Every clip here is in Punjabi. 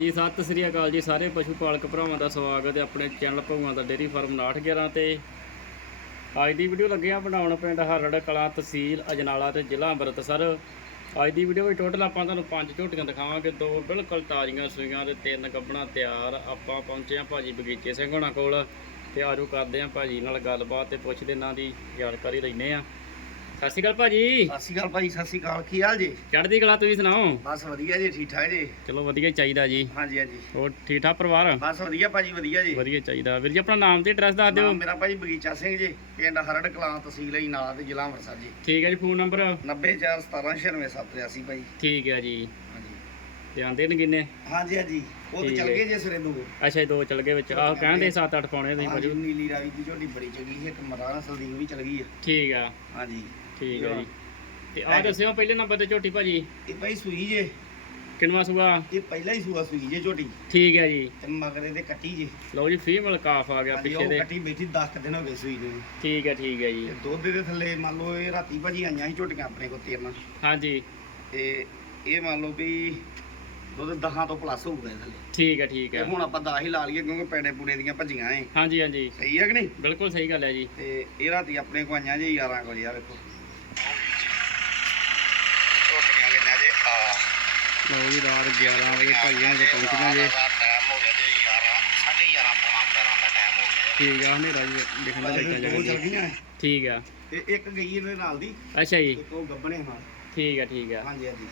ਜੀ, ਸਤਿ ਸ੍ਰੀ ਅਕਾਲ ਜੀ ਸਾਰੇ ਪਸ਼ੂ ਪਾਲਕ ਭਰਾਵਾਂ ਦਾ ਸਵਾਗਤ ਹੈ ਆਪਣੇ ਚੈਨਲ ਭਗਵਾਨ ਦਾ ਡੇਰੀ ਫਾਰਮ 911 ਤੇ। ਅੱਜ ਦੀ ਵੀਡੀਓ ਲੱਗੇ ਆ ਬਣਾਉਣ ਪਿੰਡ ਹਰੜ ਕਲਾਂ ਤਹਿਸੀਲ ਅਜਨਾਲਾ ਤੇ ਜ਼ਿਲ੍ਹਾ ਅੰਮ੍ਰਿਤਸਰ। ਅੱਜ ਦੀ ਵੀਡੀਓ ਵਿੱਚ ਟੋਟਲ ਆਪਾਂ ਤੁਹਾਨੂੰ ਪੰਜ ਝੋਟੀਆਂ ਦਿਖਾਵਾਂਗੇ, ਦੋ ਬਿਲਕੁਲ ਤਾਜ਼ੀਆਂ ਸੂਈਆਂ ਤੇ ਤਿੰਨ ਗੱਬਣਾ ਤਿਆਰ। ਆਪਾਂ ਪਹੁੰਚੇ ਆ ਭਾਜੀ ਬਗੀਚੇ ਸਿੰਘ ਹੋਣਾ ਕੋਲ ਤੇ ਆਜੋ ਕਰਦੇ ਆ ਭਾਜੀ ਨਾਲ ਗੱਲਬਾਤ ਤੇ ਪੁੱਛਦੇ ਇਹਨਾਂ ਦੀ ਜਾਣਕਾਰੀ ਲੈਣੇ ਆ। ਸਤਿ ਸ਼੍ਰੀ ਅਕਾਲ ਭਾਜੀ। ਸਤਿ ਸ਼੍ਰੀ ਅਕਾਲ ਭਾਈ ਸਤਿ ਸ਼੍ਰੀ ਅਕਾਲ। ਕੀ ਹਾਲ ਜੀ? ਚੜ੍ਹਦੀ ਕਲਾ ਤੁਸੀਂ ਸੁਣਾਓ? ਬਸ ਵਧੀਆ ਜੀ ਠੀਕ ਠਾਕ ਜੀ। ਚਲੋ ਵਧੀਆ ਹੀ ਚਾਹੀਦਾ ਜੀ। ਹਾਂਜੀ ਹਾਂਜੀ। ਹੋਰ ਠੀਕ ਠਾਕ ਪਰਿਵਾਰ? ਬਸ ਵਧੀਆ ਭਾਜੀ ਵਧੀਆ ਜੀ। ਵਧੀਆ ਚਾਹੀਦਾ। ਵੀਰ ਜੀ ਆਪਣਾ ਨਾਮ ਤੇ ਐਡਰੈਸ ਦੱਸ ਦਿਓ। ਨਾਮ ਮੇਰਾ ਭਾਜੀ ਬਗੀਚਾ ਸਿੰਘ ਜੀ ਪਿੰਡ ਹਰੜ ਕਲਾਂ ਤਹਿਸੀਲ ਹੀ ਨਾਲਾ ਤੇ ਜ਼ਿਲ੍ਹਾ ਅੰਮ੍ਰਿਤਸਰ ਜੀ। ਠੀਕ ਹੈ ਜੀ ਫੋਨ ਨੰਬਰ? 90417969783 ਭਾਈ। ਠੀਕ ਹੈ ਜੀ। ਤੇ ਆਂਦੇ ਨੇ ਕਿੰਨੇ? ਹਾਂਜੀ ਹਾਂਜੀ। ਉਹ ਤੇ ਚੱਲ। ਗਏ ਜੇ ਸਰੇ ਨੂੰ ਅੱਛਾ ਦੋ ਚਲ ਗਏ ਵਿੱਚ। ਆਹ ਕਹਿੰਦੇ 7-8 ਪਾਉਣੇ ਤੁਸੀਂ ਭਾਜੀ। ਨੀਲੀ ਰਾਵੀ ਦੀ ਝੋਟੀ ਬੜੀ ਚੰਗੀ ਹੈ ਇੱਕ ਮਰਾਣਾ ਸਲਦੀਪ ਵੀ ਚਲ ਗਈ ਹੈ ਠੀਕ ਆ। ਹਾਂਜੀ। ਠੀਕ ਹੈ ਜੀ। ਤੇ ਆਹ ਦੱਸਿਓ ਪਹਿਲੇ ਨੰਬਰ ਤੇ ਝੋਟੀ ਭਾਜੀ। ਇਹ ਭਾਈ ਸੂਈ ਜੇ। ਕਿੰਨਵਾ ਸੂਆ? ਇਹ ਪਹਿਲਾਂ ਹੀ ਸੂਆ ਸੂਈ ਜੇ ਝੋਟੀ। ਠੀਕ ਹੈ ਜੀ। ਤੇ ਮਗਰੇ ਦੇ ਕੱਟੀ ਜੇ। ਲਓ ਜੀ ਫੀਮੇਲ ਕਾਫ ਆ ਗਿਆ ਹਾਂਜੀ ਪਿੱਛੇ ਉਹ ਦੇ। ਕੱਟੀ ਬੈਠੀ 10 ਦਿਨ ਹੋ ਗਏ ਸੂਈ ਨੂੰ। ਠੀਕ ਹੈ ਠੀਕ ਹੈ ਜੀ। ਤੇ ਦੁੱਧ ਦੇ ਥੱਲੇ ਮੰਨ ਲਓ ਇਹ ਰਾਤੀ ਭਾਜੀ ਆਈਆਂ ਸੀ ਝੋਟੀਆਂ ਆਪਣੇ ਕੋਲ ਤੇਰਨਾ ਹਾਂਜੀ। ਤੇ ਇਹ ਮੰਨ ਲਓ ਵੀ ਦੁੱਧ 10 ਤੋਂ ਪਲੱਸ ਹੋਊਗਾ ਇਹ ਥੱਲੇ। ਠੀਕ ਹੈ ਠੀਕ ਤੇ ਹੈ। ਹੁਣ ਆਪਾਂ 10 ਹੀ ਲਾ ਲਈਏ ਕਿਉਂਕਿ ਪੈੜੇ ਪੂੜੇ ਦੀਆਂ ਭੱਜੀਆਂ ਏ ਹਾਂਜੀ ਹਾਂਜੀ। ਸਹੀ ਹੈ ਕਿ ਨਹੀਂ? ਬਿਲਕੁਲ ਸਹੀ ਗੱਲ ਹੈ ਜੀ। ਤੇ ਇਹ ਰਾਤੀ ਆਪਣੇ ਕੋ ਆਈਆਂ ਜੀ 11 ਵਜੇ ਆ ਵੇਖੋ ਝੋਟੀਆਂ ਕਿੰਨਾ ਜੇ ਆ ਲਓ ਜੀ ਰਾਤ 11 ਵਜੇ ਭਾਈਆਂ ਦੇ ਹੋ ਗਿਆ ਜੀ। 11 11:30 ਪੌਣਾ 12 ਦਾ ਟਾਈਮ ਹੋ ਗਿਆ ਠੀਕ ਆ ਹਨੇਰਾ ਜੀ ਦੇਖਣ ਦਾ ਲਾਈਟਾਂ ਚੱਲ ਗਈਆਂ ਠੀਕ ਆ। ਤੇ ਇੱਕ ਗਈ ਇਹਦੇ ਨਾਲ ਦੀ ਅੱਛਾ ਜੀ। ਇੱਕ ਉਹ ਗੱਬਣੇ ਨਾਲ। ਠੀਕ ਆ ਠੀਕ ਆ। ਹਾਂਜੀ ਹਾਂਜੀ।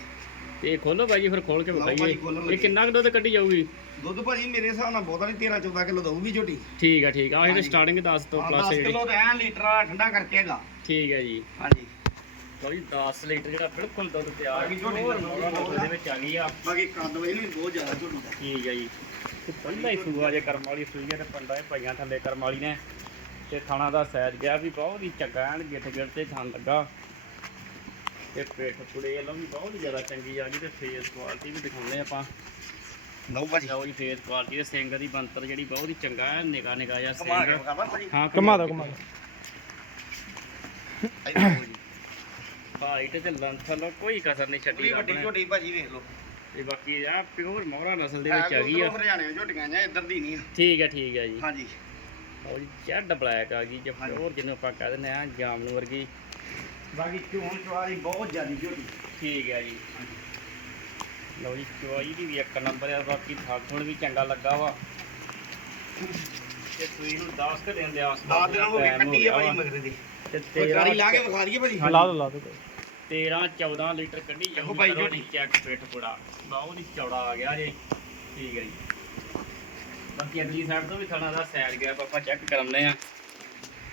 ਤੇ ਇਹ ਖੋਲੋ ਜੀ ਫਿਰ ਖੋਲ ਕੇ ਖੋਲਣ ਇਹ। ਕਿੰਨਾ ਕੁ ਦੁੱਧ ਕੱਢੀ ਜਾਊਗੀ? ਦੁੱਧ ਭਾਜੀ ਮੇਰੇ ਹਿਸਾਬ ਨਾਲ ਬਹੁਤਾ ਨਹੀਂ 13 14 ਕਿਲੋ ਦਊਗੀ ਝੋਟੀ। ਠੀਕ ਆ ਠੀਕ ਆ। ਇਹਦੇ ਹਾਂਜੀ। ਸਟਾਰਟਿੰਗ 10 ਤੋਂ ਪਲੱਸ 10 ਜਿਹੜੀ ਕਿਲੋ ਤਾਂ ਐਨ ਲੀਟਰ ਠੰਡਾ ਕਰਕੇ ਹੈਗਾ। ਠੀਕ ਹੈ ਜੀ। ਹਾਂਜੀ। ਲਓ ਜੀ 10 ਲੀਟਰ ਜਿਹੜਾ ਬਿਲਕੁਲ ਦੁੱਧ ਤਿਆਰ ਹੋਰ ਦਾ ਦੇ ਵਿੱਚ ਆ ਗਈ ਆ। ਬਾਕੀ ਕੱਦ ਵਜੇ ਵੀ ਬਹੁਤ ਜ਼ਿਆਦਾ ਝੋਟੀ ਦਾ ਠੀਕ ਹੈ ਜੀ। ਤੇ ਪਹਿਲਾਂ ਹੀ ਸੂਆ ਜੇ ਕਰਮ ਵਾਲੀ ਸੂਈ ਹੈ ਤੇ ਪੰਡਾ ਇਹ ਪਈਆਂ ਥੱਲੇ ਕਰਮ ਵਾਲੀ ਨੇ। ਤੇ ਥਾਣਾ ਦਾ ਸਾਈਜ਼ ਗਿਆ ਵੀ ਬਹੁਤ ਹੀ ਚੰਗਾ ਐਨ ਗਿੱਠ ਗਿੱਠ ਤੇ ਥਣ ਲੱਗਾ। ਤੇ ਪੇਟ ਪੁੜੇ ਵੱਲੋਂ ਵੀ ਬਹੁਤ ਹੀ ਜ਼ਿਆਦਾ ਚੰਗੀ ਆ ਗਈ ਤੇ ਫੇਸ ਕੁਆਲਿਟੀ ਵੀ ਦਿਖਾਉਂਦੇ ਆਪਾਂ। ਲਓ ਭਾਜੀ। ਲਓ ਜੀ ਫੇਸ ਕੁਆਲਿਟੀ ਦੇ ਸਿੰਘ ਦੀ ਬੰਤਰ ਜਿਹੜੀ ਬਹੁਤ ਹੀ ਚੰਗਾ ਹੈ ਨਿਗਾ ਨਿਗਾ ਵਿਖਾਵਾਂ ਭਾਜੀ। ਹਾਂ ਘੁਮਾ ਦਿਓ, ਘੁਮਾ ਜੀ ਹਾਈਟ ਤੇ ਲੰਥ ਵੱਲੋਂ ਕੋਈ ਕਸਰ ਨਹੀਂ ਛੱਡੀ ਪੂਰੀ ਵੱਡੀ ਰੱਬ ਨੇ। ਝੋਟੀ ਭਾਜੀ ਵੇਖ ਲਓ। ਤੇ ਬਾਕੀ ਆ ਪਿਓਰ ਮੋਹਰਾ ਨਸਲ ਦੇ ਵਿੱਚ ਆ ਗਈ ਆ। ਹਰਿਆਣੇ ਦੀ ਝੋਟੀਆਂ ਜਾਂ ਇੱਧਰ ਦੀ ਨਹੀਂ ਆ। ਠੀਕ ਹੈ ਠੀਕ ਹੈ ਜੀ। ਹਾਂਜੀ। ਲਓ ਜੀ ਜੈਡ ਬਲੈਕ ਆ ਗਈ ਜੇ ਹਾਂਜੀ। ਪਿਓਰ ਜਿਹਨੂੰ ਆਪਾਂ ਕਹਿ ਦਿੰਦੇ ਆ ਜਾਮਨ ਵਰਗੀ। ਬਾਕੀ ਚੋਣ ਚਵਾਰੀ ਬਹੁਤ ਜ਼ਿਆਦੀ ਝੋਟੀ। ਠੀਕ ਹੈ ਜੀ। ਲਓ ਜੀ ਚਵਾਈ ਦੀ ਵੀ ਇੱਕ ਨੰਬਰ ਆ ਬਾਕੀ ਥਾਕਣ ਵੀ ਚੰਗਾ ਲੱਗਾ ਵਾ। ਤੇ ਤੁਸੀਂ ਨੂੰ 10 ਕ ਦਿਨ ਦੇ ਆਸ ਦਸ ਦਿਨ ਹੋ ਗਏ ਕੱਟੀ ਆ ਭਾਜੀ ਮਗਰੇ ਦੀ। ਤੇ ਕੋਈ ਗਾੜੀ ਲਾ ਕੇ ਵਿਖਾ ਦਈਏ ਭਾਜੀ? ਲਾ ਦੋ ਲਾ ਦੋ 13 14 ਲੀਟਰ ਕੱਢੀ ਜਾਊਗੀ ਭਾਈ ਕਰੋ। ਜੀ। ਚੈੱਕ ਪਿੱਠ ਪੁੜਾ। ਬਹੁਤ ਹੀ ਚੌੜਾ ਆ ਗਿਆ ਜੀ। ਠੀਕ ਹੈ ਜੀ। ਬਾਕੀ ਅਗਲੀ ਸਾਈਡ ਤੋਂ ਵੀ ਥਣਾ ਦਾ ਸੈਜ ਗਿਆ ਆਪਾਂ ਚੈੱਕ ਕਰਾਉਂਦੇ ਆ।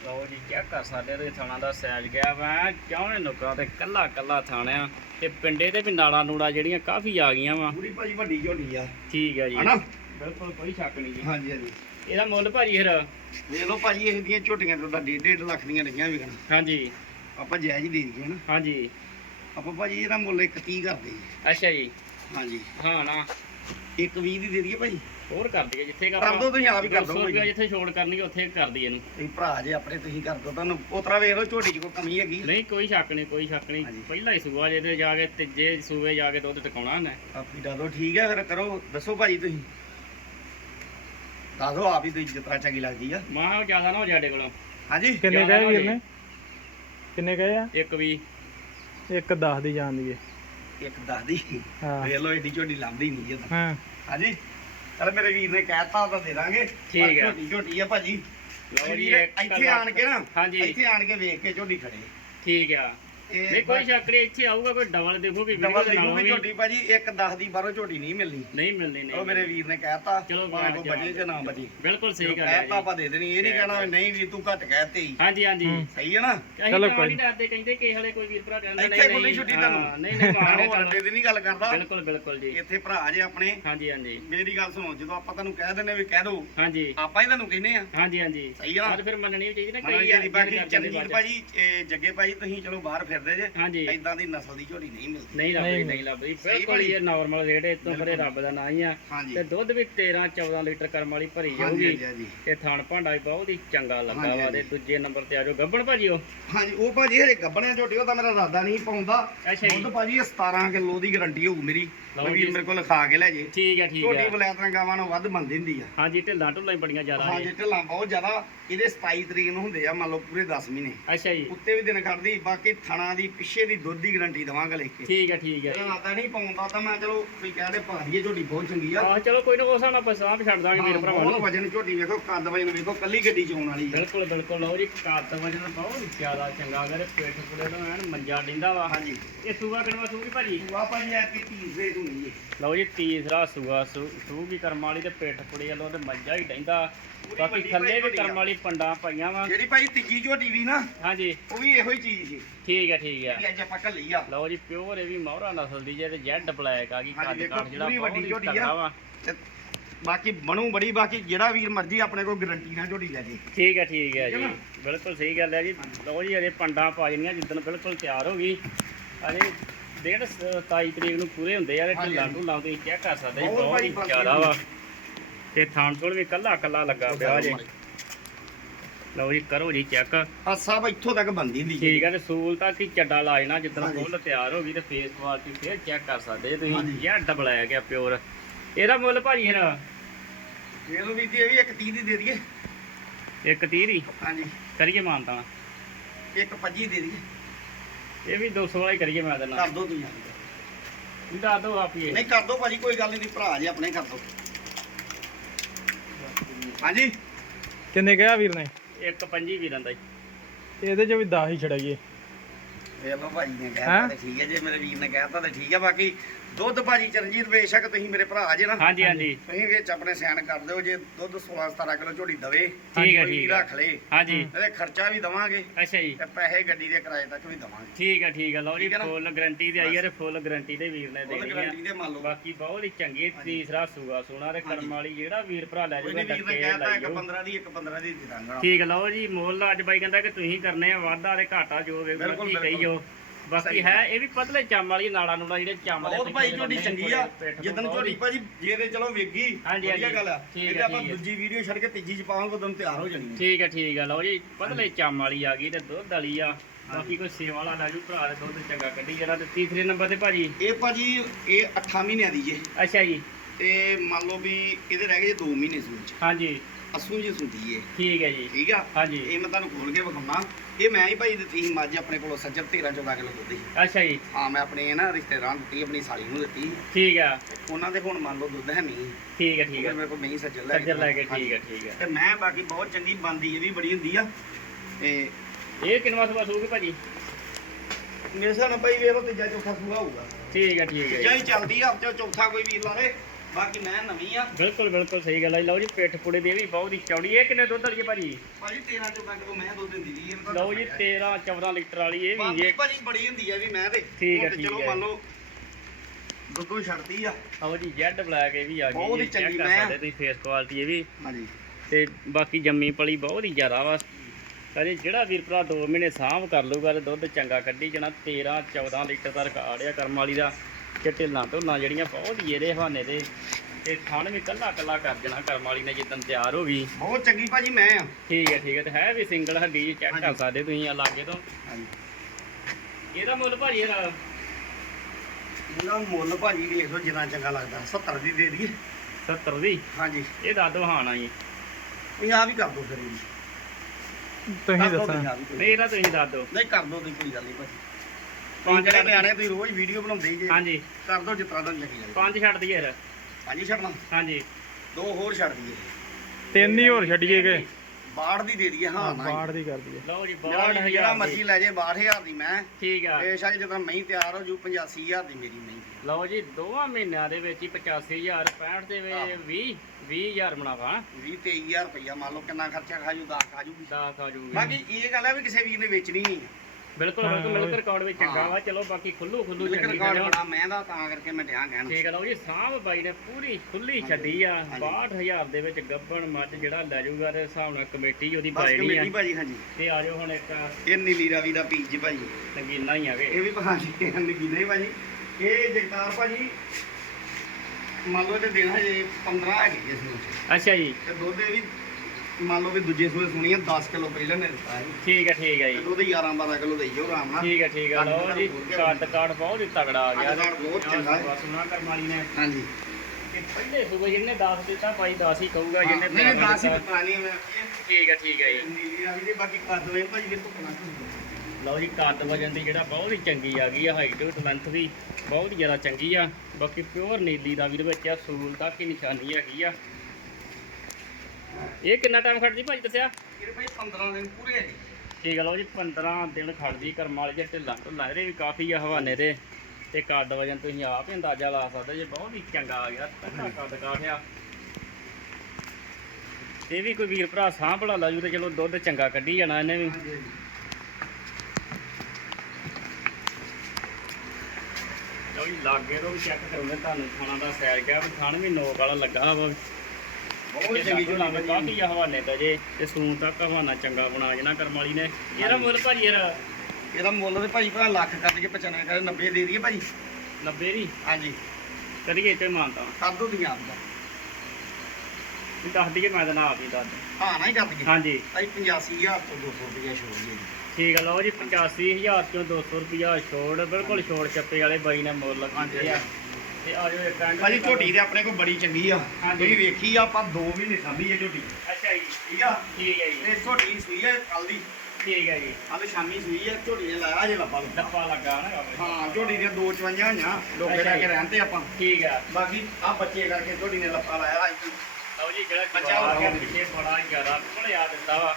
ਲਓ ਜੀ ਚੈੱਕ ਕਰ ਸਕਦੇ ਤੇ ਥਣਾ ਦਾ ਸੈਜ ਗਿਆ ਵਾ। ਚਾਹਣੇ ਨੁਕਰਾਂ ਤੇ ਕੱਲਾ ਕੱਲਾ ਥਾਣਿਆ ਤੇ ਪਿੰਡੇ ਤੇ ਵੀ ਨਾੜਾ ਨੂੜਾ ਜਿਹੜੀਆਂ ਕਾਫੀ ਆ ਗਈਆਂ ਵਾ। ਪੂਰੀ ਭਾਜੀ ਵੱਡੀ ਝੋਟੀ ਆ। ਠੀਕ ਹੈ ਜੀ। ਹਨਾ? ਬਿਲਕੁਲ ਕੋਈ ਸ਼ੱਕ ਨਹੀਂ ਜੀ। ਹਾਂਜੀ ਹਾਂਜੀ। ਇਹਦਾ ਮੁੱਲ ਭਾਜੀ ਫਿਰ? ਵੇਖ ਲਓ ਭਾਜੀ ਇਹ ਦੀਆਂ ਝੋਟੀਆਂ ਤੋਂ ਤਾਂ 1.5 ਲੱਖ ਦੀਆਂ ਲੱਗੀਆਂ ਵੀ ਕਣਾ ਹਾਂਜੀ। ਆਪਾਂ ਜਾਇਜ਼ ਹੀ ਦੇ ਦਈਏ ਨਾ। ਹਾਂਜੀ। ਆਪਾਂ ਭਾਜੀ ਇਹਦਾ ਮੁੱਲ 130 ਕਰਦੇ ਜੀ ਅੱਛਾ ਜੀ। ਹਾਂਜੀ। ਹਾਂ ਨਾ। 120 ਦੀ ਦੇ ਦਈਏ ਭਾਜੀ। ਹੋਰ ਕਰ ਦਈਏ ਜਿੱਥੇ ਕਰ ਦਿਓ ਤੁਸੀਂ ਆਪ ਹੀ ਕਰ ਦਿਓ 200 ਰੁਪਇਆ ਭਾਜੀ ਜਿੱਥੇ ਛੋੜ ਕਰਨੀ ਉੱਥੇ ਕਰ ਦਈਏ ਇਹਨੂੰ। ਤੁਸੀਂ ਭਰਾ ਜੇ ਆਪਣੇ ਤੁਸੀਂ ਕਰ ਦਿਓ ਤੁਹਾਨੂੰ ਉਤਰਾ ਵੇਖ ਲਓ ਝੋਟੀ 'ਚ ਕੋਈ ਕਮੀ ਹੈਗੀ। ਨਹੀਂ ਕੋਈ ਸ਼ੱਕ ਨਹੀਂ ਕੋਈ ਸ਼ੱਕ ਨਹੀਂ। ਪਹਿਲਾ ਹੀ ਸੂਆ ਜੇ ਤੇ ਜਾ ਕੇ ਤੀਜੇ ਸੂਏ ਜਾ ਕੇ ਦੁੱਧ ਟਿਕਾਉਣਾ ਨੇ ਆਪੀ ਦੱਸੋ ਠੀਕ ਹੈ ਫਿਰ ਕਰੋ ਦੱਸੋ ਭਾਜੀ ਤੁਸੀਂ। ਦੱਸੋ ਆਪ ਹੀ ਤੁਸੀਂ ਤਰ੍ਹਾਂ ਚੰਗੀ ਲੱਗਦੀ ਆ। ਮਾਹ ਜ਼ਿਆਦਾ ਨਾ ਹੋ ਜਾਡੇ ਕੋਲੋਂ। ਹਾਂਜੀ। ਕਿੰਨੇ ਕਹੇ ਵੀਰ ਹੋ ਨੇ? ਕਿੰਨੇ ਕਹੇ ਆ? ਇੱਕ ਵੀ ਇੱਕ 10 ਦੀ ਜਾਂਦੀ ਏ। ਇੱਕ ਦੱਸਦੀ ਹਾਂ। ਵੇਖ ਲਓ ਏਡੀ ਝੋਟੀ ਲੱਭਦੀ ਨਹੀਂ ਜੀ ਹਾਂ। ਹਾਂਜੀ। ਚਲ ਮੇਰੇ ਵੀਰ ਨੇ ਕਹਿਤਾ ਤਾਂ ਦੇ ਦਾਂਗੇ। ਠੀਕ ਪਰ ਹੈ। ਝੋਟੀ ਝੋਟੀ ਆ ਭਾਜੀ। ਲਓ ਜੀ ਵੀਰ ਇੱਕ ਇੱਥੇ ਆਣ ਕੇ ਨਾ ਹਾਂਜੀ। ਇੱਥੇ ਆਣ ਕੇ ਵੇਖ ਕੇ ਝੋਟੀ ਖੜੇ। ਠੀਕ ਆ। ਇਹ ਨਹੀਂ ਕੋਈ ਸ਼ੱਕ ਨਹੀਂ ਇੱਥੇ ਆਊਗਾ ਕੋਈ ਡਬਲ ਦੇਖੋਗੇ ਡਬਲ ਦੇ ਨਾਲ ਲਿਖੂਗੀ ਵੀ ਝੋਟੀ ਭਾਜੀ ਇੱਕ 10 ਦੀ ਬਾਹਰੋਂ ਝੋਟੀ ਨਹੀਂ ਮਿਲਣੀ। ਨਹੀਂ ਮਿਲਣੀ ਨਹੀਂ ਉਹ ਮੇਰੇ ਵੀਰ ਨੇ ਕਹਿਤਾ ਚਲੋ ਭਾਵੇਂ ਕੋ ਬਜੇ ਜਾਂ ਨਾ ਬਜੇ ਬਿਲਕੁਲ ਸਹੀ ਗੱਲ ਹੈ ਕਹਿਤਾ ਆਪਾਂ ਦੇ ਦੇਣੀ ਇਹ ਨਹੀਂ ਕਹਿਣਾ ਨਹੀਂ ਵੀ ਤੂੰ ਘੱਟ ਕਹਿਤੇ ਹੀ ਹਾਂਜੀ ਹਾਂਜੀ। ਹੂੰ। ਸਹੀ ਹੈ ਨਾ? ਚਲੋ ਕੋਈ ਨਹੀਂ ਡਰਦੇ ਕਹਿੰਦੇ ਕਿ ਹਲੇ ਕੋਈ ਵੀਰ ਭਰਾ ਕਹਿੰਦਾ ਇੱਥੇ ਨਹੀਂ ਖੁੱਲੀ ਨਹੀਂ ਛੁੱਟੀ ਹਾਂ, ਤੁਹਾਨੂੰ। ਨਹੀਂ ਨਹੀਂ ਮਾਰੇ ਉਹ ਅੰਡੇ ਦੀ ਨਹੀਂ ਗੱਲ ਕਰਦਾ। ਬਿਲਕੁਲ ਬਿਲਕੁਲ ਜੀ। ਇੱਥੇ ਭਰਾ ਜੇ ਆਪਣੇ। ਹਾਂਜੀ ਹਾਂਜੀ। ਮੇਰੀ ਗੱਲ ਸੁਣੋ ਜਦੋਂ ਆਪਾਂ ਤੁਹਾਨੂੰ ਕਹਿ ਦਿੰਦੇ ਵੀ ਕਹਿ ਦੋ ਹਾਂਜੀ। ਆਪਾਂ ਹੀ ਤੁਹਾਨੂੰ ਕਹਿੰਦੇ ਆ ਹਾਂਜੀ ਹਾਂਜੀ। ਸਹੀ ਆ ਨਾ? ਫਿਰ ਮੰਨਣੀ ਵੀ ਚਾਹੀਦੀ ਨਾ ਕਈ ਜੀ ਬਾਕੀ ਚੰਦੀਰ। ਭਾਜੀ ਜੱਗੇ ਭਾਜੀ ਤੁਸੀਂ ਚਲੋ ਬਾਹਰ ਫਿਰਦੇ ਫਿਰਦੇ ਜੇ ਹਾਂਜੀ। ਇਦਾਂ ਦੀ ਨਸਲ ਦੀ ਝੋਟੀ ਨਹੀਂ ਮਿਲਦੀ। ਨਹੀਂ ਲੱਭਦੀ ਨਹੀਂ, ਲੱਭਦੀ। ਸਹੀ ਬਿਲਕੁਲ। ਇਹ ਨਾਰਮਲ ਰੇਟ ਹੈ ਇਤੋਂ ਪਰੇ। ਰੱਬ ਦਾ ਨਾਂ ਹੀ ਆ। ਹਾਂਜੀ। ਤੇ ਦੁੱਧ ਵੀ 13 14 ਲੀਟਰ ਕਰਮ ਵਾਲੀ ਭਰੀ ਜਾਊਗੀ ਹਾਂਜੀ, ਹਾਂਜੀ। ਤੇ ਥਣ ਭਾਂਡਾ ਵੀ ਬਹੁਤ ਹੀ ਚੰਗਾ ਲੱਗਾ ਹਾਂਜੀ, ਵਾ। ਤੇ ਹਾਂਜੀ। ਦੂਜੇ ਨੰਬਰ ਤੇ ਆ ਜਾਓ। ਗੱਬਣ ਭਾਜੀ ਉਹ? ਹਾਂਜੀ ਉਹ ਭਾਜੀ ਹਰੇ ਗੱਬਣਿਆ ਝੋਟੀ ਉਹ ਤਾਂ ਮੇਰਾ ਇਰਾਦਾ ਨਹੀਂ ਪਾਉਂਦਾ। ਅੱਛਾ ਜੀ। ਦੁੱਧ ਭਾਜੀ ਇਹ 17 ਕਿਲੋ ਦੀ ਗਾਰੰਟੀ ਹੋਊ ਮੇਰੀ। ਲਓ ਵੀਰ ਜੀ। ਮੇਰੇ ਕੋਲ ਲਿਖਾ ਕੇ ਲੈ ਜੇ। ਠੀਕ ਹੈ ਠੀਕ ਝੋਟੀ ਹੈ ਬਲੈਤਰਾਂ ਗਾਵਾਂ ਨੂੰ ਵੱਧ ਬੰਦੀ ਹੁੰਦੀ ਆ। ਹਾਂਜੀ ਢਿੱਲਾਂ ਢੁੱਲਾਂ ਹੀ ਬੜੀਆਂ ਜ਼ਿਆਦਾ ਹਾਂਜੀ ਨੇ। ਢਿੱਲਾਂ ਬਹੁਤ ਜ਼ਿਆਦਾ। ਇਹਦੇ 27 ਤਰੀਕ ਨੂੰ ਹੁੰਦੇ ਆ ਮੰਨ ਲਓ ਪੂਰੇ 10 ਮਹੀਨੇ। ਅੱਛਾ ਜੀ। ਉੱਤੇ ਵੀ ਦਿਨ ਕੱਢਦੀ ਬਾਕੀ ਥਣਾ ਦੀ ਪਿੱਛੇ ਦੀ ਦੁੱਧ ਦੀ ਗਾਰੰਟੀ ਦਵਾਂਗਾ ਲਿਖ ਕੇ। ਠੀਕ ਹੈ ਠੀਕ ਹੈ ਇਰਾਦਾ ਨਹੀਂ ਪਾਉਂਦਾ ਤਾਂ ਮੈਂ ਚਲੋ ਵੀ ਕਹਦੇ ਭਾਰੀ ਇਹ ਝੋਟੀ ਬਹੁਤ ਚੰਗੀ ਆ। ਆਹ ਚਲੋ ਕੋਈ ਨਾ ਉਸ ਹਿਸਾਬ ਨਾਲ ਆਪਾਂ ਸਾਹ ਛੱਡ ਦਾਂਗੇ ਹਾਂ, ਭਰਾਵਾਂ ਨੂੰ। ਵਜਨ ਝੋਟੀ ਵੇਖੋ ਕੱਦ ਵਜਨ ਵੇਖੋ ਕੱਲੀ ਗੱਡੀ ਚ ਆਉਣ ਵਾਲੀ ਆ। ਬਿਲਕੁਲ ਬਿਲਕੁਲ ਲਓ ਜੀ ਕੱਦ ਵਜਨ ਬਹੁਤ ਜ਼ਿਆਦਾ ਚੰਗਾ ਅਗਰ ਪੇਟ ਪੁੜੇ ਤੋਂ ਐਨ ਮੰਜਾ ਡਿੰਦਾ ਵਾ। ਹਾਂਜੀ। ਇਹ ਸੂਆ ਕਿਨਵਾ ਸੂਗੀ ਭਾਜੀ? ਤੂੰ ਭਾਜੀ ਐ ਕਿ ਤੀਸਰੇ ਤੋਂ ਨਹੀਂ ਲਓ ਜੀ ਤੀਸਰਾ ਸੂਆ ਸੂ- ਸੂਗੀ ਕਰਮ ਵਾਲੀ ਤੇ ਪੇਟ ਪੁੜੇ ਵੱਲੋਂ ਤੇ ਮੰਜਾ ਹੀ ਡਿੰਦਾ। ਬਾਕੀ ਥੱਲੇ ਵੀ ਕਰਮ ਵਾਲੀ ਪੰਡਾਂ ਪਾਈਆਂ ਵਾ। ਜਿਹੜੀ ਭਾਈ ਤੀਜੀ ਝੋਟੀ ਵੀ ਨਾ ਹਾਂਜੀ। ਉਹ ਵੀ ਇਹੋ ਹੀ ਚੀਜ਼ ਸੀ। ਠੀਕ ਹੈ ਠੀਕ ਵੀ ਅੱਜ ਆਪਾਂ ਘੱਲੀ ਆ। ਲਓ ਜੀ ਪਿਓਰ ਇਹ ਵੀ ਮੌਰਾ ਨਸਲ ਦੀ ਜੇ ਤੇ ਜੈਡ ਬਲੈਕ ਆ ਗਈ ਹਾਂਜੀ, ਕੱਦ ਵੇਖੋ ਕਾਠ ਜਿਹੜਾ ਪੂਰੀ ਬਹੁਤ ਵੱਡੀ ਹੀ ਝੋਟੀ ਆ। ਵਾ। ਤੇ ਬਾਕੀ ਬਣੂ ਬੜੀ ਬਾਕੀ ਜਿਹੜਾ ਵੀਰ ਮਰਜ਼ੀ ਆਪਣੇ ਕੋਲ ਗਾਰੰਟੀ ਨਾਲ ਝੋਟੀ ਲੈ ਜੇ। ਠੀਕ ਹੈ ਠੀਕ ਹੈ ਜੀ? ਬਿਲਕੁਲ ਸਹੀ ਗੱਲ ਹੈ ਜੀ। ਲਓ ਜੀ ਅਜੇ ਪੰਡਾਂ ਪਾ ਜਣੀਆਂ ਜਿੱਦਣ ਬਿਲਕੁਲ ਤਿਆਰ ਹੋ ਗਈ। ਅਜੇ ਡੇਢ ਸ- 27 ਤਰੀਕ ਨੂੰ ਪੂਰੇ ਹੁੰਦੇ ਆ ਤੇ ਹਾਂਜੀ, ਢਿੱਲਾਂ ਹਾਂਜੀ। ਢੁੱਲਾਂ ਤੁਸੀਂ ਚੈੱਕ ਕਰ ਸਕਦੇ ਜੀ ਬਹੁਤ ਬਹੁਤ ਹੀ ਜ਼ਿਆਦਾ ਵਾ। ਤੇ ਥਾਣ ਥੋੜ ਵੀ ਕੱਲਾ ਕੱਲਾ ਲੱਗਾ ਪਿਆ ਜੇ। ਲਓ ਜੀ ਕਰੋ ਜੀ ਚੈੱਕ। ਆ ਸਭ ਇੱਥੋਂ ਤੱਕ ਬੰਦੀ ਹੁੰਦੀ ਠੀਕ ਹੈ ਤੇ ਸੂਲ ਤੱਕ ਹੀ ਚੱਡਾ ਲਾ ਜਾਣਾ ਹਾਂਜੀ। ਫੁੱਲ ਤਿਆਰ ਹੋ ਗਈ ਤੇ ਫੇਸ ਕੁਆਲਿਟੀ ਫੇਰ ਚੈੱਕ ਕਰ ਸਕਦੇ ਜੀ ਤੁਸੀਂ। ਹਾਂਜੀ। ਜੈਡ ਬਲੈਕ ਆ ਪਿਓਰ ਇਹਦਾ ਮੁੱਲ ਭਾਜੀ ਫਿਰ? ਇਹ ਲੋ ਵੀ ਇਹ ਵੀ ਇੱਕ 30 ਦੀ ਦੇ ਦਈਏ। ਇੱਕ 30 ਦੀ? ਹਾਂਜੀ। ਕਰੀਏ ਮਾਨਤਾ ਇੱਕ 25 ਦੇ ਦਈਏ। ਇਹ ਵੀ 200 ਵਾਲਾ ਹੀ ਕਰੀਏ ਮੈਂ ਦੇਣਾ ਕਰ ਦੋ ਤੁਸੀਂ। ਦੱਸ ਦਿਓ ਆਪ ਹੀ ਇਹ। ਨਹੀਂ ਕਰ ਦੋ ਭਾਜੀ ਕੋਈ ਗੱਲ ਨਹੀਂ ਭਰਾ ਜੀ ਆਪਣੇ ਕਰ ਦੋ। ਹਾਂਜੀ। ਕਿੰਨੇ ਕਿਹਾ ਵੀਰ ਨੇ? ਇੱਕ ਪੰਜੀ ਵੀਰਾਂ ਦਾ ਜੀ। ਇਹਦੇ ਚ ਵੀ 10 ਹੀ ਛੜਾਈਏ ਵੇਖ ਭਾਜੀ ਨੇ ਹੈਂ? ਕਹਿਤਾ ਤੇ ਠੀਕ ਹੈ ਜੇ ਮੇਰੇ ਵੀਰ ਨੇ ਕਹਿਤਾ ਤੇ ਠੀਕ ਹੈ ਬਾਕੀ ਦੁੱਧ ਭਾਜੀ ਚਰਨਜੀਤ ਬੇਸ਼ੱਕ ਤੁਸੀਂ ਮੇਰੇ ਭਰਾ ਜੇ ਨਾ ਹਾਂਜੀ ਹਾਂਜੀ। ਤੁਸੀਂ ਵਿੱਚ ਆਪਣੇ ਸਾਈਨ ਕਰ ਦਿਓ ਜੇ ਦੁੱਧ 16 17 ਕਿਲੋ ਝੋਟੀ ਦਵੇ ਠੀਕ ਹੈ, ਕੋਈ ਠੀਕ ਹੈ। ਰੱਖ ਲੇ ਹਾਂਜੀ। ਇਹਦੇ ਖਰਚਾ ਵੀ ਦਵਾਂਗੇ। ਅੱਛਾ ਜੀ। ਤੇ ਪੈਸੇ ਗੱਡੀ ਦੇ ਕਿਰਾਏ ਤੱਕ ਵੀ ਦਵਾਂਗੇ। ਠੀਕ ਹੈ ਠੀਕ ਹੈ ਲਓ ਜੀ ਠੀਕ ਹੈ ਨਾ? ਫੁੱਲ ਗਾਰੰਟੀ ਤੇ ਆਈ ਹੈ ਤੇ ਫੁੱਲ ਗਾਰੰਟੀ ਤੇ ਵੀਰ ਨੇ ਉਹ ਦੇਣੀ ਆ। ਗਾਰੰਟੀ ਦੇ ਮੰਨ ਲਓ। ਬਾਕੀ ਬਹੁਤ ਹੀ ਚੰਗੀ ਤੀਸਰਾ ਸੂਆ ਸੋਨਾ ਤੇ ਕਰਮ ਵਾਲੀ ਜਿਹੜਾ ਵੀਰ ਭਰਾ ਲੈ ਕੋਈ ਜਾਊਗਾ ਨਹੀਂ ਵੀਰ ਨੇ ਡੱਕੇ ਕਹਿਤਾ ਲਾਈ ਇੱਕ ਜਾਓ 15 ਦੀ ਇੱਕ 15 ਦੀ ਦੇ ਦਾਂਗਾ ਠੀਕ ਹੈ ਲਓ ਜੀ ਮੁੱਲ ਅੱਜ ਬਾਈ ਕਹਿੰਦਾ ਕਿ ਤੁਸੀਂ ਕਰਨੇ ਆ ਵਾਧਾ ਤੇ ਘਾਟਾ ਜੋ ਵੇ ਬਿਲਕੁਲ, ਮਰਜ਼ੀ ਬਿਲਕੁਲ। ਕਹੀਓ ਬਾਕੀ ਹੈ ਇਹ ਵੀ ਪਤਲੇ ਚੰਮ ਵਾਲੀ ਨਾੜਾ ਨੂੜਾ ਜਿਹੜੇ ਚੰਮ ਦੇ ਬਹੁਤ ਭਾਈ ਲੰਮੇ ਚੰਗੀ ਆ। ਝੋਟੀ ਹੀ- ਭਾਜੀ ਜੇ ਤੇ ਚਲੋ ਵੇਗੀ ਵਧੀਆ। ਗੱਲ ਆ। ਠੀਕ ਇਹ ਹੈ, ਆਪਾਂ ਹੈ। ਦੂਜੀ ਵੀਡੀਓ ਛੱਡ ਕੇ ਤੀਜੀ ਚ ਪਾਵਾਂਗੇ ਉਦੋਂ ਤਿਆਰ ਹੋ ਜਾਣੀ ਹੈ ਠੀਕ ਹੈ ਠੀਕ ਹੈ। ਲਓ ਜੀ ਪਤਲੇ ਚੰਮ ਵਾਲੀ ਆ ਗਈ ਤੇ ਦੁੱਧ ਵਾਲੀ ਆ। ਬਾਕੀ ਕੋਈ ਸੇਵਾ ਵਾਲਾ ਲੈ ਜੂ ਭਰਾ ਦੇ ਦੁੱਧ ਚੰਗਾ ਕੱਢੀ ਜਿਹੜਾ ਤੇ ਤੀਸਰੇ ਨੰਬਰ ਤੇ ਭਾਜੀ? ਇਹ ਭਾਜੀ ਇਹ 8 ਮਹੀਨਿਆਂ ਦੀ ਜੇ। ਅੱਛਾ ਜੀ। ਤੇ ਮੰਨ ਲਓ ਵੀ ਇਹਦੇ ਰਹਿ ਗਏ 2 ਮਹੀਨੇ ਸੂਣ ਚ ਹਾਂਜੀ। ਅਸੂ ਜੀ ਸੁਣਦੀ ਏ। ਠੀਕ ਹੈ ਜੀ। ਠੀਕ ਆ? ਹਾਂਜੀ। ਇਹ ਮੈਂ ਤੁਹਾਨੂੰ ਖੋਲ ਕੇ ਵਿਖਾਉਣਾ। ਇਹ ਮੈਂ ਹੀ ਭਾਈ ਦਿੱਤੀ ਸੀ ਮੱਝ ਆਪਣੇ ਕੋਲੋਂ ਸੱਜਰ 13 14 ਕਿਲੋ ਦੁੱਧ ਸੀ ਅੱਛਾ ਜੀ। ਹਾਂ ਮੈਂ ਆਪਣੇ ਨਾ ਰਿਸ਼ਤੇਦਾਰਾਂ ਨੂੰ ਦਿੱਤੀ ਆਪਣੀ ਸਾਲੀ ਨੂੰ ਦਿੱਤੀ। ਠੀਕ ਆ। ਉਹਨਾਂ ਦੇ ਹੁਣ ਮੰਨ ਲਓ ਦੁੱਧ ਹੈ ਨਹੀਂ। ਠੀਕ ਹੈ ਠੀਕ ਹੈ ਮੇਰੇ ਕੋਲ ਨਹੀਂ ਸੱਜਰ ਲੈ ਸੱਜਰ ਲੈ ਕੇ। ਠੀਕ ਹੈ ਠੀਕ ਹੈ ਤੇ ਮੈਂ ਬਾਕੀ ਬਹੁਤ ਚੰਗੀ ਬੰਦੀ ਇਹ ਵੀ ਬੜੀ ਹੁੰਦੀ ਆ। ਤੇ ਇਹ ਕਿੰਨਵਾ ਸਵਾ ਸੂਗੀ ਭਾਜੀ? ਮੇਰੇ ਹਿਸਾਬ ਨਾਲ ਭਾਈ ਲਓ ਤੀਜਾ ਚੌਥਾ ਸੂਆ ਹੋਊਗਾ। ਠੀਕ ਹੈ ਠੀਕ ਹੈ ਤੀਜਾ ਜੀ। ਹੀ ਚੱਲਦੀ ਆ ਚੌਥਾ ਕੋਈ ਵੀਰ ਲਾਵੇ ਬਾਕੀ ਮੈਂ ਨਵੀਂ ਆ। ਬਿਲਕੁਲ ਬਿਲਕੁਲ ਸਹੀ ਗੱਲ ਹੈ ਲਓ ਜੀ ਪਿੱਠ ਪੁੜੇ ਦੀ ਇਹ ਵੀ ਬਹੁਤ ਹੀ ਚੌੜੀ ਇਹ ਕਿੰਨੇ ਦੁੱਧ ਵਾਲੀ ਹੈ ਭਾਜੀ? ਭਾਜੀ 13 ਚੌਥਾ ਕਿਲੋ ਮੈਂ ਦੁੱਧ ਦਿੰਦੀ ਜੀ ਇਹਨੂੰ ਤਾਂ ਲਓ ਜੀ 13 14 ਲੀਟਰ ਵਾਲੀ ਇਹ ਵੀ ਬਾਕੀ ਭਾਜੀ ਬੜੀ ਹੁੰਦੀ ਆ ਵੀ ਮੈਂ ਤੇ। ਠੀਕ ਹੈ, ਹੁਣ ਤੇ ਠੀਕ ਚਲੋ ਹੈ। ਮੰਨ ਲਓ ਦੁੱਧੋਂ ਛੱਡਦੀ ਆ। ਲਓ ਜੀ ਜੈਡ ਬਲੈਕ ਇਹ ਵੀ ਆ ਬਹੁਤ ਗਈ ਹੀ ਜੀ। ਚੈੱਕ ਚੰਗੀ ਮੈਂ। ਸਕਦੇ ਤੁਸੀਂ ਫੇਸ ਕੁਆਲਿਟੀ ਇਹ ਵੀ। ਹਾਂਜੀ। ਤੇ ਬਾਕੀ ਜੰਮੀ ਪਲੀ ਬਹੁਤ ਹੀ ਜ਼ਿਆਦਾ ਵਾ। ਕਦੇ ਜਿਹੜਾ ਵੀਰ ਭਰਾ 2 ਮਹੀਨੇ ਸਾਂਭ ਕਰ ਲੂਗਾ ਤੇ ਦੁੱਧ ਚੰਗਾ ਕੱਢੀ ਜਾਣਾ 13 14 ਲੀਟਰ ਦਾ ਰਿਕਾਰਡ ਆ ਕਰਮ ਵਾਲੀ ਦਾ। ਤੇ ਢਿੱਲਾਂ ਢੁੱਲਾਂ ਜਿਹੜੀਆਂ ਬਹੁਤ ਹੀ ਇਹਦੇ ਹਵਾਨੇ ਦੇ। ਤੇ ਥਣ ਵੀ ਕੱਲਾ ਕੱਲਾ ਕਰ ਜਾਣਾ ਕਰਮ ਵਾਲੀ ਨੇ ਜਿੱਦਣ ਤਿਆਰ ਹੋ ਗਈ। ਬਹੁਤ ਚੰਗੀ ਭਾਜੀ ਮੈਂ ਆ। ਠੀਕ ਹੈ ਠੀਕ ਹੈ ਤੇ ਹੈ ਵੀ ਸਿੰਗਲ ਹੱਡੀ ਚੈੱਕ ਕਰ। ਸਕਦੇ ਤੁਸੀਂ ਆ ਲਾਗੇ ਤੋਂ। ਹਾਂਜੀ। ਇਹਦਾ ਮੁੱਲ ਭਾਜੀ ਇਹਦਾ? ਇਹਨਾਂ ਮੁੱਲ ਭਾਜੀ ਵੇਖ ਲਓ ਜਿੰਨਾ ਚੰਗਾ ਲੱਗਦਾ 70 ਦੀ ਦੇ ਦਈਏ। 70 ਦੀ? ਹਾਂਜੀ। ਇਹ ਦੱਸ ਦੋ ਹਾਂ ਨਾ ਜੀ। ਇਹ ਆ ਵੀ ਕਰ ਦੋ ਫਿਰ। ਤੁਸੀਂ ਕੋਈ। ਨਹੀਂ ਇਹਦਾ ਤੁਸੀਂ ਦੱਸ ਦਿਓ। ਨਹੀਂ ਕਰ ਦੋ ਤੁਸੀਂ ਕੋਈ ਗੱਲ ਨਹੀਂ ਭਾਜੀ। ਪੰਜ ਜਿਹੜੇ ਨਿਆਣੇ ਤੁਸੀਂ ਰੋਜ਼ ਵੀਡੀਓ ਬਣਾਉਂਦੇ ਜੇ ਹਾਂਜੀ। ਕਰ ਦੋ ਤਰ੍ਹਾਂ ਦਾ ਲੱਗੀ ਜਾਵੇ ਪੰਜ ਛੱਡ ਦਈਏ ਫਿਰ ਪੰਜ ਛੱਡਣਾ? ਹਾਂਜੀ। ਦੋ ਹੋਰ ਛੱਡ ਦਈਏ। ਤਿੰਨ ਹੀ ਹੋਰ ਛੱਡੀਏ ਗਏ ਬਾੜ ਦੀ ਦੇ ਦਈਏ ਹਾਂ ਨਾ ਬਾੜ ਦੀ ਕਰ ਦਈਏ। ਲਓ ਜੀ ਜਿਹੜਾ 62000 ਜਿਹੜਾ ਮਰਜ਼ੀ ਲੈ ਜੇ 62000 ਦੀ ਮੈਂ। ਠੀਕ ਆ। ਬੇਸ਼ੱਕ ਜਦੋਂ ਮਹੀਂ ਤਿਆਰ ਹੋ ਜੂ 85000 ਦੀ ਮੇਰੀ ਮਹੀਂ। ਲਓ ਜੀ ਦੋਵਾਂ ਮਹੀਨਿਆਂ ਦੇ ਵਿੱਚ ਹੀ 85000 65 ਦੇ ਵਿੱਚ 20 20000 ਮੁਨਾਫਾ। 20 23000 ਰੁਪਇਆ ਮੰਨ ਲਓ ਕਿੰਨਾ ਖਰਚਾ ਖਾ ਜੂ 10 ਖਾ ਜੂਗੀ। ਦਾ ਖਾ ਜੂਗੀ। ਬਾਕੀ ਇਹ ਗੱਲ ਹੈ ਵੀ ਕਿਸੇ ਵੀਰ ਨੇ ਵੇਚਣੀ ਨਹੀਂ। ਬਿਲਕੁਲ ਬਿਲਕੁਲ ਮਿਲਕ ਰਿਕਾਰਡ ਵੀ ਚੰਗਾ। ਵਾ। ਚਲੋ ਬਾਕੀ ਖੁੱਲੂ ਖੁੱਲੂ ਮਿਲਕ ਚੰਗੀ ਰਿਕਾਰਡ ਆ। ਬੜਾ ਮਹਿੰਗਾ ਤਾਂ ਕਰਕੇ ਮੈਂ ਡਿਆ ਕਹਿਣ। ਠੀਕ ਹੈ ਲਓ ਜੀ ਸਾਂਭ ਬਾਈ ਨੇ ਪੂਰੀ ਖੁੱਲੀ ਛੱਡੀ ਆ। 62000 ਦੇ ਵਿੱਚ ਗੱਬਣ ਮੱਝ ਜਿਹੜਾ ਲੈ ਜਾਊਗਾ ਤੇ ਹਿਸਾਬ ਨਾਲ ਕਮੇਟੀ ਉਹਦੀ ਪਾਇਣੀ ਆ। ਕਮੇਟੀ ਭਾਜੀ ਹਾਂਜੀ। ਤੇ ਆ ਜਾਓ ਹੁਣ ਇੱਕ। ਇਹ ਨੀਲੀ ਰਾਵੀ ਦਾ ਪੀਜ ਜੀ ਭਾਜੀ ਨਗੀਨਾ ਹੀ ਆਗੇ ਇਹ ਵੀ ਭਾਜੀ ਨਗੀਨਾ ਹੀ ਭਾਜੀ। ਇਹ ਜਗਤਾਰ ਭਾਜੀ ਮੰਨ ਲਓ ਇਹਦੇ ਦਿਨ ਹਜੇ 15 ਹੈਗੇ ਜੀ ਇਸ ਨੂੰ। ਅੱਛਾ ਜੀ। ਤੇ ਦੁੱਧ ਇਹ ਵੀ ਮੰਨ ਲਓ ਵੀ ਦੂਜੇ ਸੂਏ ਸੁਣੀਆਂ 10 ਕਿਲੋ ਪਹਿਲਾਂ ਨੇ ਦਿੱਤਾ ਹੈ ਠੀਕ ਹੈ ਠੀਕ ਹੈ ਜੀ। ਦੁੱਧ 11 12 ਕਿਲੋ ਦੇਈ ਜਾਓ ਆਰਾਮ ਨਾਲ। ਠੀਕ ਹੈ ਠੀਕ ਹੈ ਲਓ ਜੀ ਕੱਦ ਕਾਠ ਬਹੁਤ ਹੀ ਤਗੜਾ ਆ ਗਿਆ। ਕਾਠ ਬਹੁਤ ਚੰਗਾ। ਹੈ। ਸੁਣਾ ਕਰਮਾਲੀ ਨੇ। ਹਾਂਜੀ। ਪਹਿਲੇ ਸੂਬੇ ਜਿਹਨੇ 10 ਦਿੱਤਾ ਭਾਈ 10 ਹੀ ਕਹੂਗਾ ਜਿਹਨੇ ਨਹੀਂ ਨਹੀਂ 10 ਹੀ। ਬਤਾ ਨਹੀਂ ਮੈਂ ਠੀਕ ਹੈ ਠੀਕ ਹੈ ਜੀ। ਨੀਲੀ ਰਾਵੀ ਦੇ ਬਾਕੀ ਕੱਦ ਵੇ ਭਾਜੀ ਫਿਰ ਧੁੱਪਣਾ ਲਓ ਜੀ ਕੱਦ ਵਜਨ ਦੀ ਜਿਹੜਾ ਬਹੁਤ ਹੀ ਚੰਗੀ ਆ ਗਈ ਆ ਹਾਈਟ ਤੇ ਲੈਂਥ ਵੀ ਬਹੁਤ ਹੀ ਜ਼ਿਆਦਾ ਚੰਗੀ ਆ। ਬਾਕੀ ਪਿਓਰ ਨੀਲੀ ਦਾ ਵੀ ਦੇ ਵਿੱਚ ਆ ਸੂਲ ਤੱਕ ਹੀ ਨਿਸ਼ਾਨੀ ਹੈਗੀ ਆ। ਇਹ ਕਿੰਨਾ ਟਾਈਮ ਖੜਦੀ ਭਾਜੀ ਦੱਸਿਆ? ਇਹ ਭਾਈ 15 ਦਿਨ ਪੂਰੇ ਹੈ ਜੀ। ਠੀਕ ਆ ਲਓ ਜੀ 15 ਦਿਨ ਖੜਦੀ ਕਰਮ ਵਾਲੀ ਜੇ ਢਿੱਲਾਂ ਢੁੱਲਾਂ ਇਹਦੇ ਵੀ ਕਾਫੀ ਆ ਹਵਾਨੇ ਦੇ। ਤੇ ਕੱਦ ਵਜਨ ਤੁਸੀਂ ਆਪ ਹੀ ਅੰਦਾਜ਼ਾ ਲਾ ਸਕਦੇ ਜੇ ਬਹੁਤ ਹੀ ਚੰਗਾ ਆ ਗਿਆ ਤੱਕਾ ਕੱਦ ਕਾਠਿਆ ਇਹ ਵੀ ਕੋਈ ਵੀਰ ਭਰਾ ਸਾਂਭਲਾ ਲਾ ਜੂ ਤੇ ਚਲੋ ਦੁੱਧ ਚੰਗਾ ਕੱਢੀ ਜਾਣਾ ਇਹਨੇ ਵੀ। ਲਓ ਜੀ ਲਾਗੇ ਤੋਂ ਵੀ ਚੈੱਕ ਕਰੋਗੇ ਤੁਹਾਨੂੰ ਖਾਣਾ ਦਾ ਸੈਰ ਗਿਆ ਵੀ ਖਾਣ ਵੀ ਨੋਕ ਵਾਲਾ ਲੱਗਾ ਵਾ ਬਹੁਤ ਚੰਗੀ ਝੋਲੀ ਲੱਗ ਕਾਫੀ ਆ ਹਵਾਨੇ ਤੇ ਜੇ ਤੇ ਸੂਨ ਤੱਕ ਹਵਾਨਾ ਚੰਗਾ ਬਣਾ ਜਣਾ ਕਰਮ ਵਾਲੀ ਨੇ। ਇਹਦਾ ਮੁੱਲ ਭਾਜੀ ਯਾਰ? ਇਹਦਾ ਮੁੱਲ ਤੇ ਭਾਜੀ ਭਰਾ ਲੱਖ ਕੱਢ ਕੇ 95 ਕਰ 90 ਦੇ ਦਈਏ ਭਾਜੀ। 90 ਦੀ? ਹਾਂਜੀ। ਕਰੀਏ ਤੇ ਮਾਨਤਾ। ਕਰ ਦੋ ਦੀਆਂ ਆਪ ਦਾ। ਵੀ ਦੱਸ ਦਈਏ ਮੈਂ ਤਾਂ ਨਾ ਆਪ ਹੀ ਦੱਸ ਦਿਆਂ। ਹਾਂ ਨਾ ਹੀ ਕਰ ਦਈਏ। ਹਾਂਜੀ। ਭਾਈ 85000 ਤੋਂ 200 ਰੁਪਏ ਛੋੜ ਜੀ। ਠੀਕ ਆ ਲਓ ਜੀ 85000 ਚੋਂ 200 ਰੁਪਿਆ ਛੋੜ ਬਿਲਕੁਲ ਛੋੜ ਚੱਪੇ ਵਾਲੇ ਬਾਈ ਨੇ ਮੁੱਲ ਆ। ਤੇ ਆ ਜਾਓ ਇੱਕ ਐਂਡ ਭਾਜੀ ਝੋਟੀ ਤੇ ਆਪਣੇ ਕੋਲ ਬੜੀ ਚੰਗੀ ਆ। ਹਾਂਜੀ। ਤੁਸੀਂ ਵੇਖੀ ਆ ਆਪਾਂ ਦੋ ਮਹੀਨੇ ਸਾਂਭੀ ਆ ਝੋਟੀ। ਅੱਛਾ ਜੀ। ਠੀਕ ਆ? ਠੀਕ ਹੈ ਜੀ। ਤੇ ਝੋਟੀ ਸੂਈ ਆ ਕੱਲ ਦੀ। ਠੀਕ ਹੈ ਜੀ। ਕੱਲ ਸ਼ਾਮੀ ਸੂਈ ਆ ਝੋਟੀ ਨੇ ਲਾਇਆ ਜੇ ਲੱਪਾ ਲੁੱਪਾ ਡੱਪਾ ਲੱਗਾ ਨਾ ਬਾਬਾ ਜੀ। ਹਾਂ ਝੋਟੀ ਦੀਆਂ ਦੋ ਚਵੰਜਾਂ ਹੋਈਆਂ ਲੋਕੇ ਅੱਛਾ ਲੈ ਜੀ। ਕੇ ਰਹਿੰਦੇ ਆਪਾਂ। ਠੀਕ ਆ। ਬਾਕੀ ਆ ਬੱਚੇ ਕਰਕੇ ਝੋਟੀ ਨੇ ਲੱਪਾ ਲਾਇਆ ਅੱਜ ਲਓ ਜੀ ਜਿਹੜਾ ਬੱਚਾ ਬੱਚਾ ਆ ਗਿਆ ਹੋਊਗਾ। ਪਿੱਛੇ ਬੜਾ ਜ਼ਿਆਦਾ ਭਲਿਆ ਦਿੰਦਾ ਵਾ।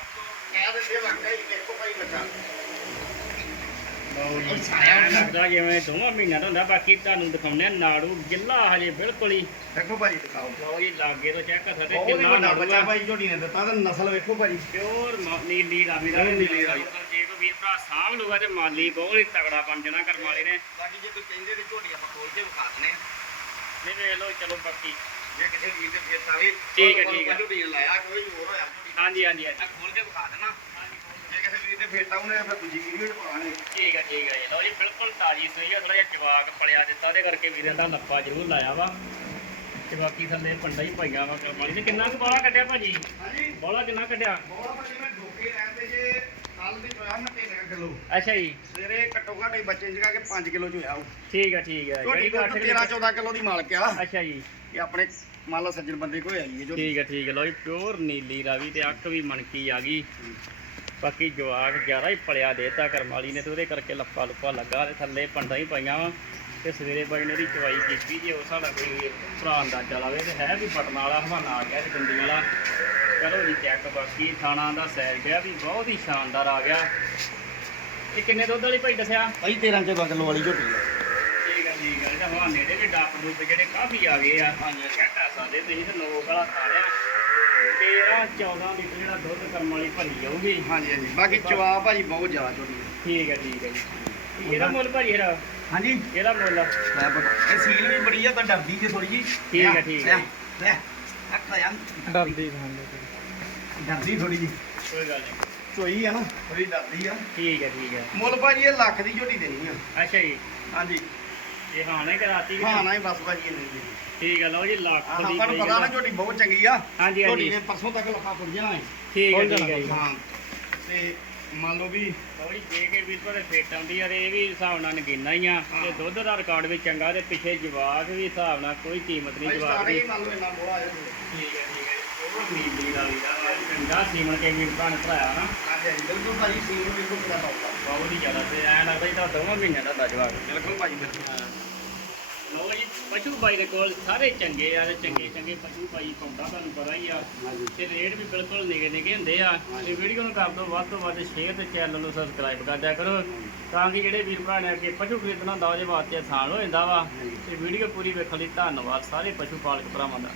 ਕਹਿ ਦਿੰਦੇ ਲੱਗਦਾ ਹੀ ਮੇਰੇ ਕੋ ਭਾਈ ਬੱਚਾ। ਲਓ ਜੀ ਸਾਰਿਆਂ ਨੂੰ ਲੱਗਦਾ ਜਿਵੇਂ ਦੋਵਾਂ ਮਹੀਨਿਆਂ ਦਾ ਹੁੰਦਾ ਬਾਕੀ ਤੁਹਾਨੂੰ ਦਿਖਾਉਂਦੇ ਆ ਨਾੜੂ ਗਿੱਲਾ ਹਜੇ ਬਿਲਕੁਲ ਹੀ। ਦੇਖੋ ਭਾਜੀ ਦਿਖਾਓ। ਲਓ ਜੀ ਲਾਗੇ ਤੋਂ ਚੈੱਕ ਕਰ ਸਕਦੇ ਬਹੁਤ ਹੀ ਕਿੰਨਾ ਵੱਡਾ ਨਾੜੂ ਬੱਚਾ ਆ। ਭਾਈ ਝੋਟੀ ਨੇ ਦਿੱਤਾ ਤੇ ਨਸਲ ਵੇਖੋ ਭਾਜੀ। ਪਿਓਰ ਨੀਲੀ ਰਾਵੀ ਦਾ ਨੀਲੀ ਰਾਵੀ। ਜੇ ਕੋਈ ਵੀਰ ਭਰਾ ਸਾਂਭ ਲੂਗਾ ਤੇ ਮਾਲੀ ਬਹੁਤ ਹੀ ਤਗੜਾ ਬਣ ਜਾਣਾ ਕਰਮ ਵਾਲੇ ਨੇ। ਬਾਕੀ ਜੇ ਕੋਈ ਕਹਿੰਦੇ ਤੇ ਝੋਟੀ ਆਪਾਂ ਖੋਲ ਕੇ ਵਿਖਾ ਦਨੇ ਨਹੀਂ ਵੇਖ ਲਓ ਚਲੋ ਬਾਕੀ। ਜੇ ਕਿਸੇ ਵੀਰ ਦੇ ਫੇਰ ਤਾਵੇ ਠੀਕ ਹੈ, ਠੀਕ ਹੈ। ਝੋਟੀ ਨੇ ਲਾਇਆ ਕੋਈ ਹੋਰ ਹੋਇਆ ਝੋਟੀ? ਹਾਂਜੀ ਹਾਂਜੀ ਹਾਂਜੀ। ਆ ਖੋਲ ਕੇ ਵਿਖਾ ਦੇਣਾ ਕਿਸੇ ਵੀਰ ਦੇ ਫੇਰ ਫਿਰ ਦੂਜੀ ਵੀਡੀਓ ਪਾਵਾਂਗੇ ਠੀਕ ਹੈ ਠੀਕ ਜੀ। ਲਓ ਜੀ ਬਿਲਕੁਲ ਤਾਜ਼ੀ ਸੂਈ ਆ। ਥੋੜਾ ਜਿਹਾ ਜਵਾਕ ਪਲਿਆ ਦਿੱਤਾ ਉਹਦੇ ਕਰਕੇ ਵੀਰਾਂ ਦਾ ਲੱਪਾ ਜ਼ਰੂਰ ਲਾਇਆ ਵਾ। ਤੇ ਬਾਕੀ ਥੱਲੇ ਪੰਡਾ ਹੀ ਪਾਈਆਂ ਵਾ ਵਾਲੀ ਨੇ ਕਿੰਨਾ ਕੁ ਬੋਲਾ ਕੱਢਿਆ ਭਾਜੀ? ਹਾਂਜੀ। ਬੋਲਾ ਕਿੰਨਾ ਕੱਢਿਆ? ਬਹੁਤ ਭਾਜੀ ਮੈਂ ਢੋਕੇ ਰਹਿੰਦੇ ਜੇ ਕੱਲ ਦੀ ਪਿਆ ਮੈਂ 3 ਕਿਲੋ। ਅੱਛਾ ਜੀ। ਸਵੇਰੇ ਘੱਟੋ ਘੱਟ ਬੱਚੇ ਜਗਾ ਕੇ 5 ਕਿਲੋ ਚ ਹੋਇਆ ਉਹ ਠੀਕ ਹੈ ਠੀਕ ਝੋਟੀ ਜਿਹੜੀ ਕੋਲ ਅੱਠ 13 14 ਕਿਲੋ ਦੀ ਮਾਲਕ ਆ। ਅੱਛਾ ਜੀ। ਇਹ ਆਪਣੇ ਮੰਨ ਲਓ ਸੱਜਣ ਬੰਦੇ ਕੋਲ ਆਈ ਹੈ ਝੋਟੀ ਠੀਕ ਹੈ ਠੀਕ ਹੈ ਲਓ ਜੀ ਪਿਓਰ ਨੀਲੀ ਰਾਵੀ ਤੇ ਅੱਖ ਵੀ ਮਣਕੀ ਆ ਗਈ। ਬਾਕੀ ਜਵਾਕ ਜ਼ਿਆਦਾ ਹੀ ਪਲਿਆ ਦੇਤਾ ਕਰਮ ਵਾਲੀ ਨੇ ਤੇ ਉਹਦੇ ਕਰਕੇ ਲੱਪਾ ਲੁੱਪਾ ਲੱਗਾ ਤੇ ਥੱਲੇ ਪੰਡਾ ਹੀ ਪਈਆਂ ਵਾ ਤੇ ਸਵੇਰੇ ਬਾਈ ਨੇ ਉਹਦੀ ਚਵਾਈ ਕੀਤੀ ਜੇ ਉਸ ਸਾਡਾ ਕੋਈ ਭਰਾ ਅੰਦਾਜ਼ਾ ਲਾਵੇ ਤੇ ਹੈ ਵੀ ਬਟਨ ਵਾਲਾ ਹਵਾਨਾ ਆ ਗਿਆ ਤੇ ਡੰਡੀ ਵਾਲਾ। ਚਲੋ ਜੀ ਚੈੱਕ ਬਾਕੀ ਥਾਣਾ ਦਾ ਸੈਰ ਗਿਆ ਵੀ ਬਹੁਤ ਹੀ ਸ਼ਾਨਦਾਰ ਆ ਗਿਆ। ਇਹ ਕਿੰਨੇ ਦੁੱਧ ਵਾਲੀ ਭਾਈ ਦੱਸਿਆ? ਭਾਈ 13 14 ਕਿਲੋ ਵਾਲੀ ਝੋਟੀ ਆ। ਠੀਕ ਹੈ ਠੀਕ ਹੈ ਇਹਦਾ ਹਵਾਨੇ ਦੇ ਵੀ ਡੱਪ ਡੁੱਪ ਜਿਹੜੇ ਕਾਫੀ ਆ ਗਏ ਆ। ਹਾਂਜੀ। ਕਹਿ ਸਕਦੇ ਤੁਸੀਂ ਤੇ ਨੋਕ ਵਾਲਾ ਖਾ ਲਿਆ। 13 14 ਲੀਟਰ ਜਿਹੜਾ ਦੁੱਧ ਕਰਮ ਵਾਲੀ ਭਰੀ ਜਾਊਗੀ। ਹਾਂਜੀ ਹਾਂਜੀ। ਬਾਕੀ ਚਵਾ ਭਾਜੀ ਬਹੁਤ ਜ਼ਿਆਦਾ ਝੋਟੀ ਆ। ਠੀਕ ਹੈ ਠੀਕ ਹੈ ਜੀ। ਇਹਦਾ ਮੁੱਲ ਭਾਜੀ ਇਹਦਾ? ਹਾਂਜੀ। ਇਹਦਾ ਮੁੱਲ? ਲੈ ਬਟ ਇਹ ਸੀਲ ਵੀ ਬੜੀ ਆ ਤਾਂ ਡਰਦੀ ਜੇ ਥੋੜੀ ਜੀ। ਠੀਕ ਹੈ, ਠੀਕ ਹੈ। ਲੈ ਅੱਖਾਂ ਜਾਂ ਡਰਦੀ ਖਾਂਦੇ ਡਰਦੀ ਥੋੜੀ ਜੀ। ਕੋਈ ਗੱਲ ਨਹੀਂ। ਚੋਈ ਆ ਨਾ ਥੋੜੀ ਡਰਦੀ ਆ। ਠੀਕ ਹੈ ਠੀਕ ਹੈ। ਮੁੱਲ ਭਾਜੀ ਇਹ ਲੱਖ ਦੀ ਝੋਟੀ ਦੇਣੀ ਆ। ਅੱਛਾ ਜੀ। ਹਾਂਜੀ। ਇਹ ਹਾਂ ਨਹੀਂ ਕਰਾਤੀ ਹਾਂ ਨਾ ਹੀ ਬਸ ਭਾਜੀ ਇਹ ਨਹੀਂ ਠੀਕ ਹੈ ਲਓ ਜੀ ਲੱਖ ਹਾਂ ਦੀ ਆਪਾਂ ਨੂੰ ਕੋਈ ਪਤਾ ਨਾ ਝੋਟੀ ਬਹੁਤ ਚੰਗੀ ਆ। ਹਾਂਜੀ ਝੋਟੀ ਹਾਂਜੀ ਨੇ ਪਰਸੋਂ ਤੱਕ ਲੱਖਾ ਪੁੱਜ ਜਾਣਾ ਹੈ ਠੀਕ ਹੈ ਠੀਕ ਹੈ ਜੀ। ਹਾਂ ਤੇ ਮੰਨ ਲਓ ਵੀ ਲਓ ਜੀ ਜੇ ਕੇ ਵੀਰ ਤੁਹਾਡੇ ਫਿੱਟ ਆਉਂਦੀ ਆ ਤੇ ਇਹ ਵੀ ਹਿਸਾਬ ਨਾਲ ਨਗੀਨਾ ਹੀ ਆ। ਤੇ ਦੁੱਧ ਦਾ ਰਿਕਾਰਡ ਵੀ ਚੰਗਾ ਤੇ ਪਿੱਛੇ ਜਵਾਕ ਵੀ ਹਿਸਾਬ ਨਾਲ ਕੋਈ ਕੀਮਤ ਨਹੀਂ ਜਵਾਕ ਦੀ। ਹੀ ਮੰਨ ਲਓ ਇੰਨਾ ਬੋਲਾ ਆਇਆ। ਠੀਕ ਹੈ ਠੀਕ ਹੈ ਉਹ ਨੀਲੀ ਦਾ ਵੀ ਦਾ ਚੰਗਾ ਸੀਮਨ ਕੇ ਵੀਰ ਭਰਾ ਨੇ ਭਰਾਇਆ ਨਾ। ਹਾਂਜੀ ਹਾਂਜੀ ਬਿਲਕੁਲ ਭਾਜੀ ਸੀਲ ਨੂੰ ਬਿਲਕੁਲ ਪਤਾ ਪਾਉਂਦਾ ਬਹੁਤ ਹੀ ਜ਼ਿਆਦਾ ਤੇ ਐਂ ਲੱਗਦਾ ਜਿੱਦਾਂ ਦੋਵਾਂ ਮਹੀਨਿਆਂ ਦਾ ਹੁੰਦਾ ਜਵਾਕ। ਬਿਲਕੁਲ ਭਾਜੀ ਬਿਲਕੁਲ। ਜੀ ਪਸ਼ੂ ਬਾਈ ਦੇ ਕੋਲ ਸਾਰੇ ਚੰਗੇ ਆ ਤੇ ਚੰਗੇ ਚੰਗੇ ਪਸ਼ੂ ਬਾਈ ਪਾਉਂਦਾ ਤੁਹਾਨੂੰ ਪਤਾ ਹੀ ਆ। ਤੇ ਰੇਟ ਵੀ ਬਿਲਕੁਲ ਨਿਗੇ ਨਿਗੇ ਹੁੰਦੇ ਆ। ਤੇ ਵੀਡੀਓ ਨੂੰ ਕਰ ਦਿਓ ਵੱਧ ਤੋਂ ਵੱਧ ਸ਼ੇਅਰ ਤੇ ਚੈਨਲ ਨੂੰ ਸਬਸਕ੍ਰਾਈਬ ਕਰ ਦਿਆ ਕਰੋ। ਤਾਂ ਕਿ ਜਿਹੜੇ ਵੀਰ ਭਰਾ ਨੇ ਅੱਗੇ ਪਸ਼ੂ ਖਰੀਦਣਾ ਹੁੰਦਾ ਉਹਦੇ ਵਾਸਤੇ ਆਸਾਨ ਹੋ ਜਾਂਦਾ ਵਾ। ਤੇ ਵੀਡੀਓ ਪੂਰੀ ਵੇਖਣ ਲਈ ਧੰਨਵਾਦ ਸਾਰੇ ਪਸ਼ੂ ਪਾਲਕ ਭਰਾਵਾਂ ਦਾ।